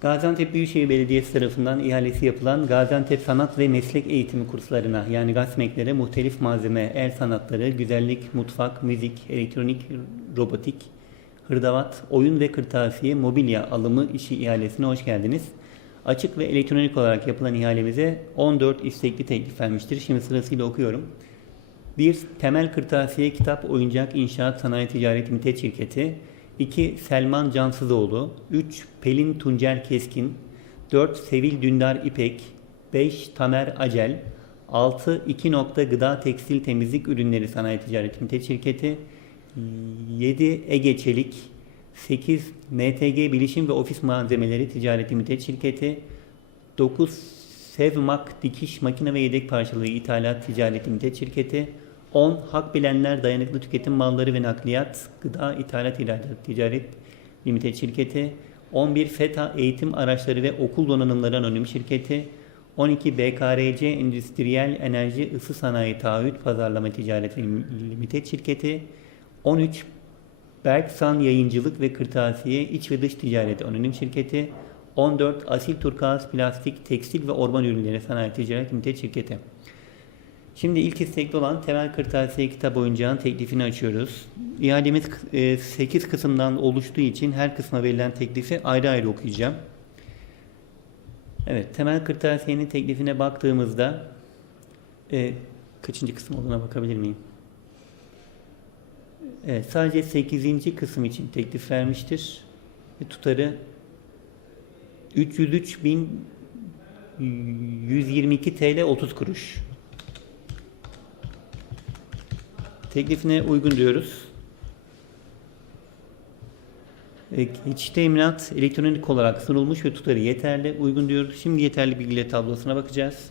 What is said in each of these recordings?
Gaziantep Büyükşehir Belediyesi tarafından ihalesi yapılan Gaziantep Sanat ve Meslek Eğitimi kurslarına yani GASMEK'lere muhtelif malzeme, el sanatları, güzellik, mutfak, müzik, elektronik, robotik, hırdavat, oyun ve kırtasiye, mobilya alımı işi ihalesine hoş geldiniz. Açık ve elektronik olarak yapılan ihalemize 14 istekli teklif vermiştir. Şimdi sırasıyla okuyorum. 1. Temel Kırtasiye Kitap Oyuncak İnşaat Sanayi Ticaret Limited Şirketi 2. Selman Cansızoğlu 3. Pelin Tuncer Keskin 4. Sevil Dündar İpek 5. Tamer Acel 6. 2. Nokta Gıda Tekstil Temizlik Ürünleri Sanayi Ticaret Limited Şirketi 7. Ege Çelik 8. MTG Bilişim ve Ofis Malzemeleri Ticaret Limited Şirketi 9. Sevmak Dikiş Makine ve Yedek Parçaları İthalat Ticaret Limited Şirketi 10. Hak Bilenler Dayanıklı Tüketim Malları ve Nakliyat Gıda İthalat İhracat Ticaret Limited Şirketi 11. FETA Eğitim Araçları ve Okul Donanımları Anonim Şirketi 12. BKRC Endüstriyel Enerji Isı Sanayi Taahhüt Pazarlama Ticaret Limited Şirketi 13. Berksan Yayıncılık ve Kırtasiye İç ve Dış Ticaret Anonim Şirketi 14. Asil Turkuaz Plastik Tekstil ve Orman Ürünleri Sanayi Ticaret Limited Şirketi Şimdi ilk istekli olan temel kırtasiye kitap oyuncağın teklifini açıyoruz. İhalemiz 8 kısımdan oluştuğu için her kısma verilen teklifi ayrı ayrı okuyacağım. Evet, temel kırtasiyenin teklifine baktığımızda e, kaçıncı kısım olduğuna bakabilir miyim? Evet, sadece 8. kısım için teklif vermiştir. Ve tutarı 303.122 TL 30 kuruş. Teklifine uygun diyoruz. İç teminat elektronik olarak sunulmuş ve tutarı yeterli. Uygun diyoruz. Şimdi yeterli bilgiler tablosuna bakacağız.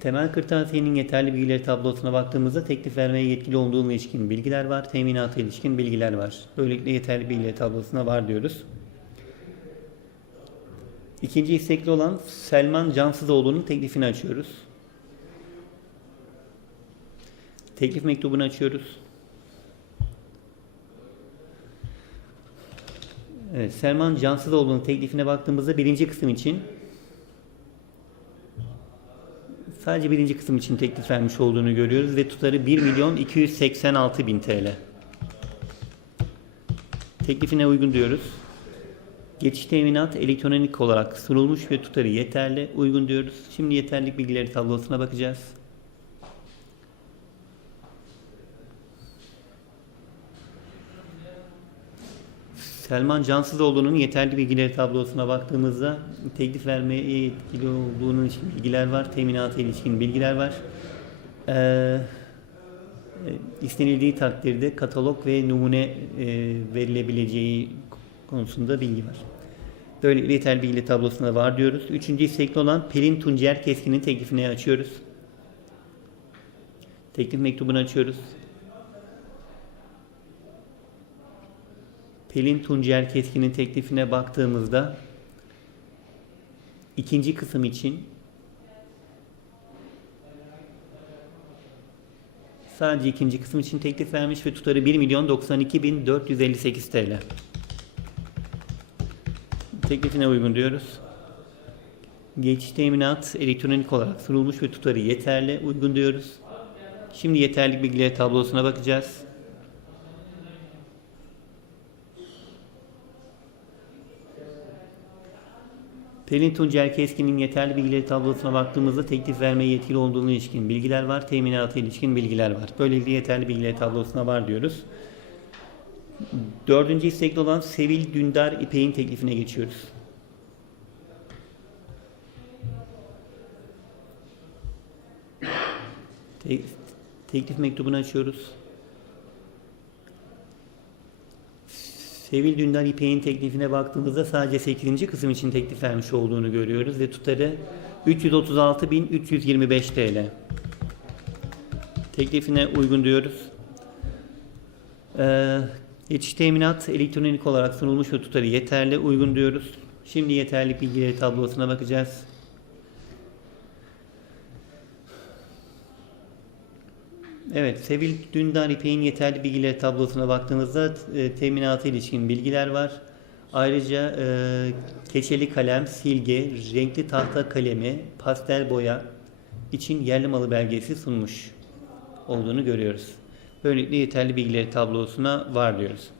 Temel kırtasiyenin yeterli bilgileri tablosuna baktığımızda teklif vermeye yetkili olduğuna ilişkin bilgiler var. Teminata ilişkin bilgiler var. Böylelikle yeterli bilgileri tablosuna var diyoruz. İkinci istekli olan Selman Cansızoğlu'nun teklifini açıyoruz. Teklif mektubunu açıyoruz. Evet, Selman Cansızoğlu'nun teklifine baktığımızda birinci kısım için sadece birinci kısım için teklif vermiş olduğunu görüyoruz ve tutarı 1 milyon 286 bin TL. Teklifine uygun diyoruz. Geçiş teminat elektronik olarak sunulmuş ve tutarı yeterli, uygun diyoruz. Şimdi yeterlilik bilgileri tablosuna bakacağız. Selman Cansızoğlu'nun yeterli bilgileri tablosuna baktığımızda teklif vermeye yetkili olduğunun için bilgiler var, teminata ilişkin bilgiler var. Ee, istenildiği takdirde katalog ve numune e, verilebileceği konusunda bilgi var. Böylelikle yeterli bilgi tablosunda var diyoruz. Üçüncü istekli olan Pelin Tuncer Keskin'in teklifini açıyoruz. Teklif mektubunu açıyoruz. Pelin Tuncer Keskin'in teklifine baktığımızda ikinci kısım için sadece ikinci kısım için teklif vermiş ve tutarı 1 milyon 92 bin 458 TL. Teklifine uygun diyoruz. Geçiş teminat elektronik olarak sunulmuş ve tutarı yeterli, uygun diyoruz. Şimdi yeterlik bilgileri tablosuna bakacağız. Pelin Tuncer Keskin'in yeterli bilgileri tablosuna baktığımızda teklif vermeye yetkili olduğunu ilişkin bilgiler var, teminata ilişkin bilgiler var. Böylelikle yeterli bilgileri tablosuna var diyoruz. Dördüncü istekli olan Sevil Dündar İpek'in teklifine geçiyoruz. Te teklif mektubunu açıyoruz. Sevil Dündar İpek'in teklifine baktığımızda sadece 8. kısım için teklif vermiş olduğunu görüyoruz ve tutarı 336.325 TL. Teklifine uygun diyoruz. Ee, Geçiş teminat elektronik olarak sunulmuş ve tutarı yeterli, uygun diyoruz. Şimdi yeterli bilgileri tablosuna bakacağız. Evet, Sevil Dündar İpek'in yeterli bilgileri tablosuna baktığımızda e, teminata ilişkin bilgiler var. Ayrıca e, keçeli kalem, silgi, renkli tahta kalemi, pastel boya için yerli malı belgesi sunmuş olduğunu görüyoruz. Böylelikle yeterli bilgileri tablosuna var diyoruz.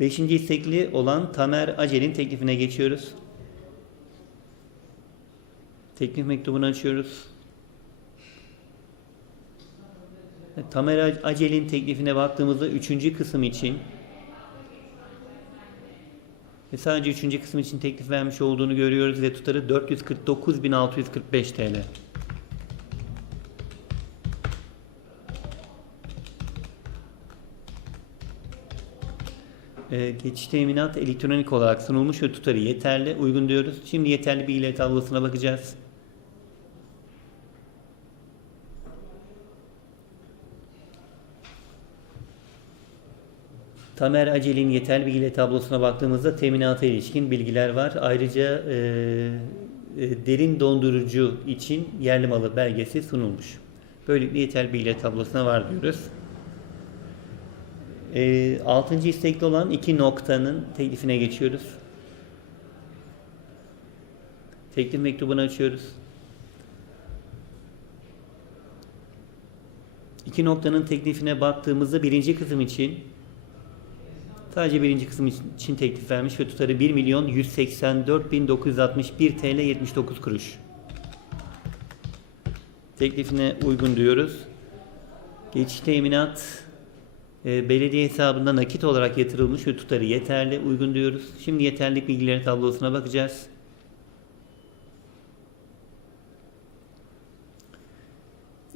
Beşinci istekli olan Tamer Acel'in teklifine geçiyoruz. Teklif mektubunu açıyoruz. Tamer Acel'in teklifine baktığımızda üçüncü kısım için ve sadece üçüncü kısım için teklif vermiş olduğunu görüyoruz ve tutarı 449.645 TL. Ee, geçiş teminat elektronik olarak sunulmuş ve tutarı yeterli, uygun diyoruz. Şimdi yeterli bilgileri tablosuna bakacağız. Tamer Acel'in yeterli bilgileri tablosuna baktığımızda teminata ilişkin bilgiler var. Ayrıca e, e, derin dondurucu için yerli malı belgesi sunulmuş. Böylelikle yeterli bilgileri tablosuna var diyoruz. E, altıncı istekli olan iki noktanın teklifine geçiyoruz. Teklif mektubunu açıyoruz. İki noktanın teklifine baktığımızda birinci kısım için Sadece birinci kısım için teklif vermiş ve tutarı 1 milyon 184 bin 961 TL 79 kuruş. Teklifine uygun diyoruz. Geçiş teminat belediye hesabında nakit olarak yatırılmış ve tutarı yeterli, uygun diyoruz. Şimdi yeterlik bilgileri tablosuna bakacağız.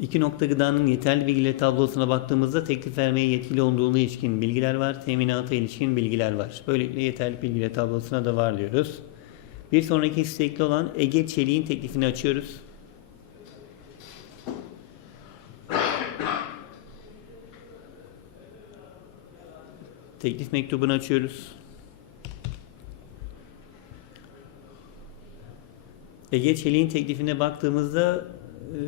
İki nokta gıdanın yeterli bilgileri tablosuna baktığımızda teklif vermeye yetkili olduğuna ilişkin bilgiler var. Teminata ilişkin bilgiler var. Böylelikle yeterli bilgileri tablosuna da var diyoruz. Bir sonraki istekli olan Ege Çelik'in teklifini açıyoruz. Teklif mektubunu açıyoruz. Ege Çelik'in teklifine baktığımızda e,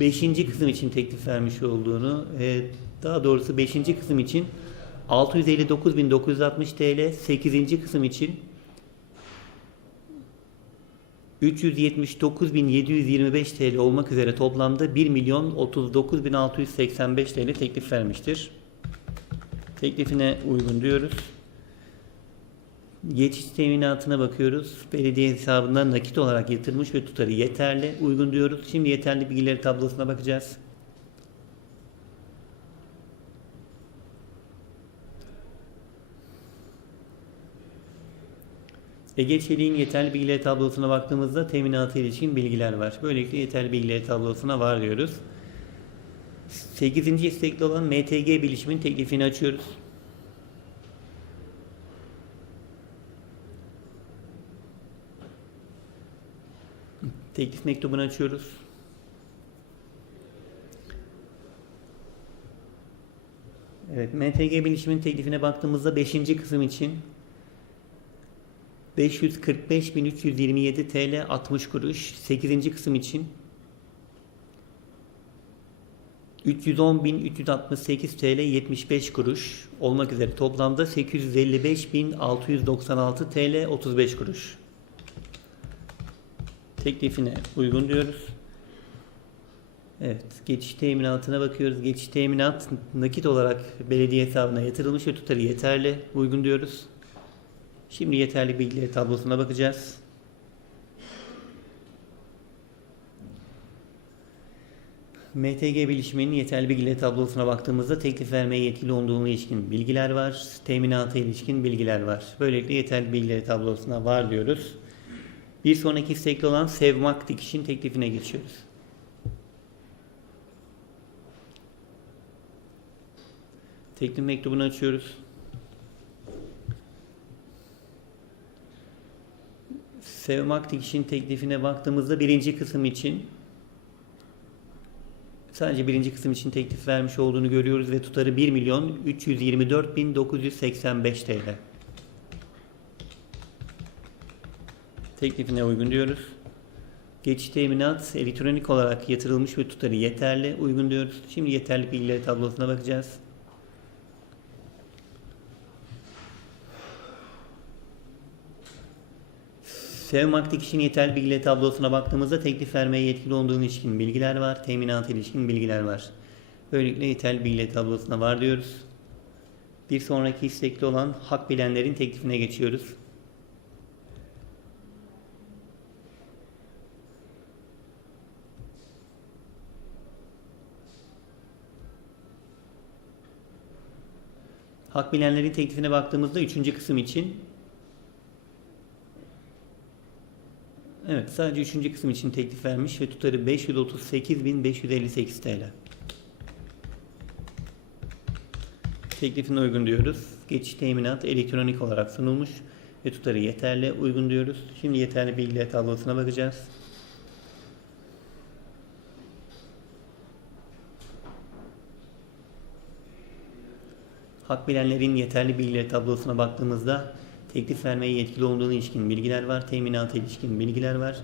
Beşinci kısım için teklif vermiş olduğunu, e, daha doğrusu beşinci kısım için 659.960 TL, sekizinci kısım için 379.725 TL olmak üzere toplamda 1 milyon 39.685 TL teklif vermiştir. Teklifine uygun diyoruz. Geçiş teminatına bakıyoruz. Belediye hesabından nakit olarak yatırmış ve tutarı yeterli, uygun diyoruz. Şimdi yeterli bilgileri tablosuna bakacağız. Ege Çelik'in yeterli bilgileri tablosuna baktığımızda teminatı ilişkin bilgiler var. Böylelikle yeterli bilgileri tablosuna var diyoruz. 8. istekli olan MTG bilişimin teklifini açıyoruz. Teklif mektubunu açıyoruz. Evet, MTG bilişimin teklifine baktığımızda 5. kısım için 545.327 TL 60 kuruş. 8. kısım için 310.368 TL 75 kuruş olmak üzere toplamda 855.696 TL 35 kuruş teklifine uygun diyoruz. Evet, geçiş teminatına bakıyoruz. Geçiş teminat nakit olarak belediye hesabına yatırılmış ve tutarı yeterli, uygun diyoruz. Şimdi yeterli bilgileri tablosuna bakacağız. MTG bilişiminin yeterli bilgileri tablosuna baktığımızda teklif vermeye yetkili olduğuna ilişkin bilgiler var. Teminata ilişkin bilgiler var. Böylelikle yeterli bilgileri tablosuna var diyoruz. Bir sonraki istekli olan Sevmak dikişin teklifine geçiyoruz. Teklif mektubunu açıyoruz. Sevmak dikişin teklifine baktığımızda birinci kısım için sadece birinci kısım için teklif vermiş olduğunu görüyoruz ve tutarı 1 milyon 324 bin 985 TL. Teklifine uygun diyoruz. Geçiş teminat elektronik olarak yatırılmış ve tutarı yeterli. Uygun diyoruz. Şimdi yeterli bilgileri tablosuna bakacağız. Sevmak'ta kişinin yeterli bilgileri tablosuna baktığımızda teklif vermeye yetkili olduğunu ilişkin bilgiler var. Teminata ilişkin bilgiler var. Böylelikle yeterli bilgileri tablosuna var diyoruz. Bir sonraki istekli olan hak bilenlerin teklifine geçiyoruz. Hak bilenlerin teklifine baktığımızda üçüncü kısım için Evet sadece üçüncü kısım için teklif vermiş ve tutarı 538.558 TL. Teklifine uygun diyoruz. Geçiş teminat elektronik olarak sunulmuş ve tutarı yeterli uygun diyoruz. Şimdi yeterli bilgiler tablosuna bakacağız. Hak bilenlerin yeterli bilgileri tablosuna baktığımızda teklif vermeye yetkili olduğuna ilişkin bilgiler var. Teminata ilişkin bilgiler var.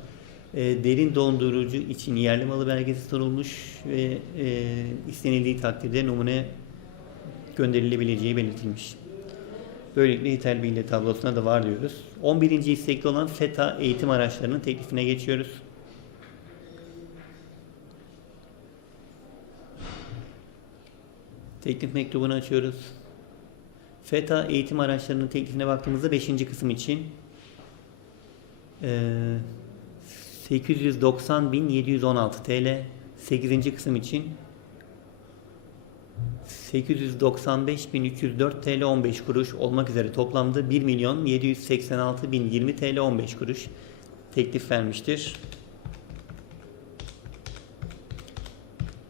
E, derin dondurucu için yerli malı belgesi sorulmuş ve e, istenildiği takdirde numune gönderilebileceği belirtilmiş. Böylelikle yeterli bilgi tablosuna da var diyoruz. 11. istekli olan FETA eğitim araçlarının teklifine geçiyoruz. Teklif mektubunu açıyoruz. FETA eğitim araçlarının teklifine baktığımızda 5. kısım için eee 890.716 TL 8. kısım için 895.304 TL 15 kuruş olmak üzere toplamda 1 milyon 786.020 TL 15 kuruş teklif vermiştir.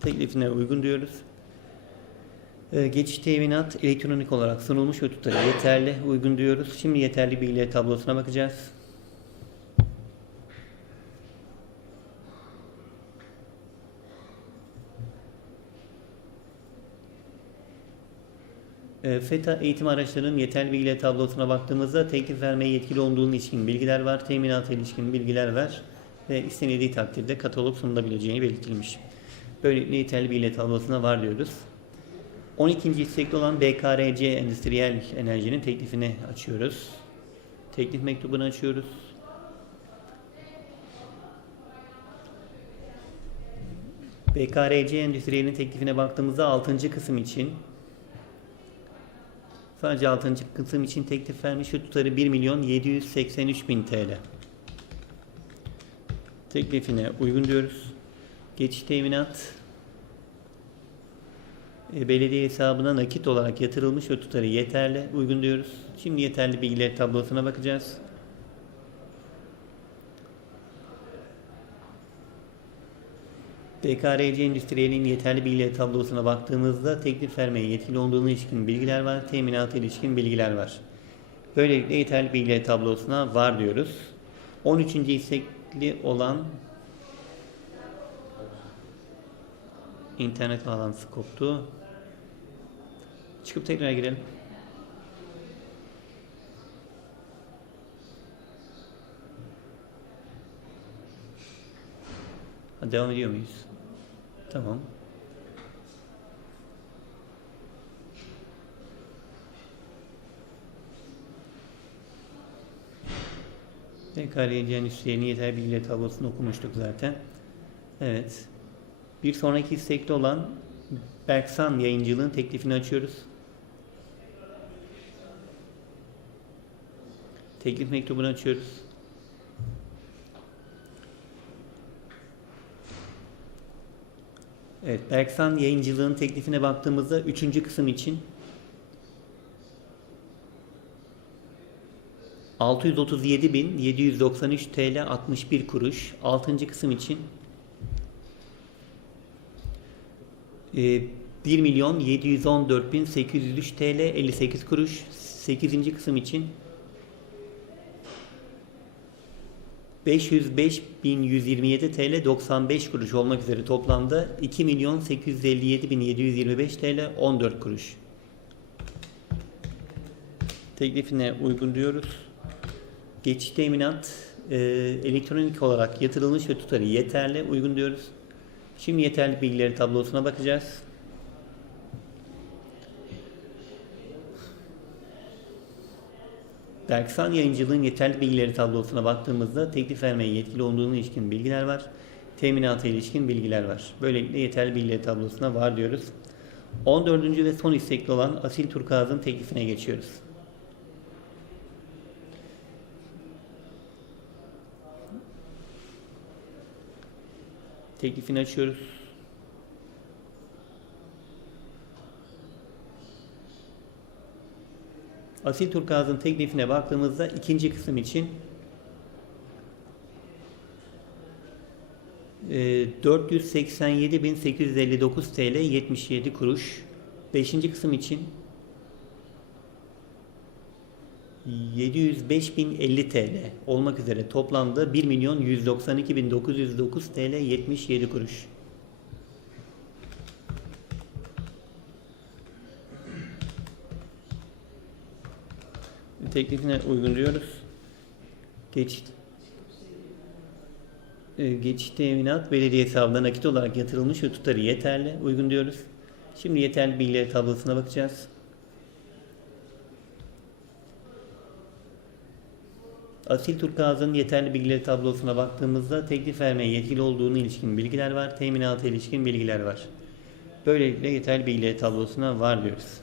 Teklifine uygun diyoruz. Ee, Geçiş teminat elektronik olarak sunulmuş ve tutarı yeterli, uygun diyoruz. Şimdi yeterli bilgileri tablosuna bakacağız. E, FETA eğitim araçlarının yeterli bilgileri tablosuna baktığımızda teklif vermeye yetkili olduğunu ilişkin bilgiler var, teminata ilişkin bilgiler var ve istenildiği takdirde katalog sunulabileceğini belirtilmiş. Böylelikle yeterli bilgileri tablosuna var diyoruz. 12. istekli olan BKRC Endüstriyel Enerji'nin teklifini açıyoruz. Teklif mektubunu açıyoruz. BKRC Endüstriyel'in teklifine baktığımızda 6. kısım için Sadece 6. kısım için teklif vermiş ve tutarı 1 milyon 783 bin TL. Teklifine uygun diyoruz. Geçiş teminat belediye hesabına nakit olarak yatırılmış ve tutarı yeterli, uygun diyoruz. Şimdi yeterli bilgiler tablosuna bakacağız. BKRC Endüstriyel'in yeterli bilgileri tablosuna baktığımızda teklif vermeye yetkili olduğuna ilişkin bilgiler var, teminata ilişkin bilgiler var. Böylelikle yeterli bilgileri tablosuna var diyoruz. 13. istekli olan internet bağlantısı koptu. Çıkıp tekrar girelim. Ha, devam ediyor muyuz? Tamam. Tekrar yayıncı endüstriyenin yeterli bilgileri tablosunu okumuştuk zaten. Evet. Bir sonraki istekli olan Berksan yayıncılığın teklifini açıyoruz. Teklif mektubunu açıyoruz. Evet, Berksan yayıncılığın teklifine baktığımızda üçüncü kısım için 637.793 TL 61 kuruş. Altıncı kısım için e, 1 milyon 714.803 TL 58 kuruş. Sekizinci kısım için 505.127 TL 95 kuruş olmak üzere toplamda 2 milyon 857.725 TL 14 kuruş. Teklifine uygun diyoruz. Geçiş teminat e, elektronik olarak yatırılmış ve tutarı yeterli, uygun diyoruz. Şimdi yeterli bilgileri tablosuna bakacağız. Berksan Yayıncılığın yeterli bilgileri tablosuna baktığımızda teklif vermeye yetkili olduğuna ilişkin bilgiler var. Teminata ilişkin bilgiler var. Böylelikle yeterli bilgileri tablosuna var diyoruz. 14. ve son istekli olan Asil Turkaz'ın teklifine geçiyoruz. Teklifini açıyoruz. Asil Turkaz'ın teklifine baktığımızda ikinci kısım için e, 487.859 TL 77 kuruş. Beşinci kısım için 705.050 TL olmak üzere toplamda 1.192.909 TL 77 kuruş. Teklifine uygun diyoruz. Geçit e, geçiş teminat belediye hesabına nakit olarak yatırılmış ve tutarı yeterli. Uygun diyoruz. Şimdi yeterli bilgileri tablosuna bakacağız. Asil Turkaz'ın yeterli bilgileri tablosuna baktığımızda teklif vermeye yetkili olduğunu ilişkin bilgiler var. Teminata ilişkin bilgiler var. Böylelikle yeterli bilgileri tablosuna var diyoruz.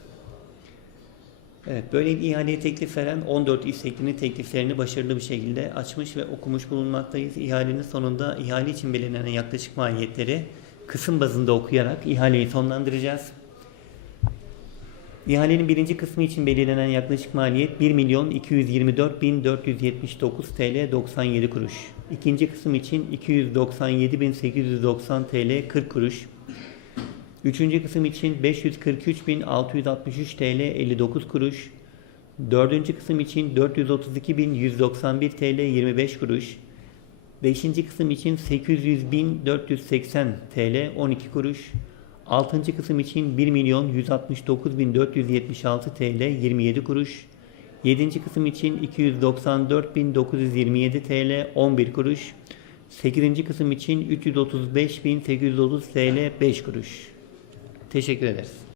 Evet, böyle ihaleye teklif veren 14 isteklinin tekliflerini başarılı bir şekilde açmış ve okumuş bulunmaktayız. İhalenin sonunda ihale için belirlenen yaklaşık maliyetleri kısım bazında okuyarak ihaleyi sonlandıracağız. İhalenin birinci kısmı için belirlenen yaklaşık maliyet 1 milyon 224 bin 479 TL 97 kuruş. İkinci kısım için 297 bin 890 TL 40 kuruş. Üçüncü kısım için 543.663 TL 59 kuruş. Dördüncü kısım için 432.191 TL 25 kuruş. Beşinci kısım için 800.480 TL 12 kuruş. Altıncı kısım için 1.169.476 TL 27 kuruş. Yedinci kısım için 294.927 TL 11 kuruş. Sekizinci kısım için 335.830 TL 5 kuruş. Teşekkür ederiz.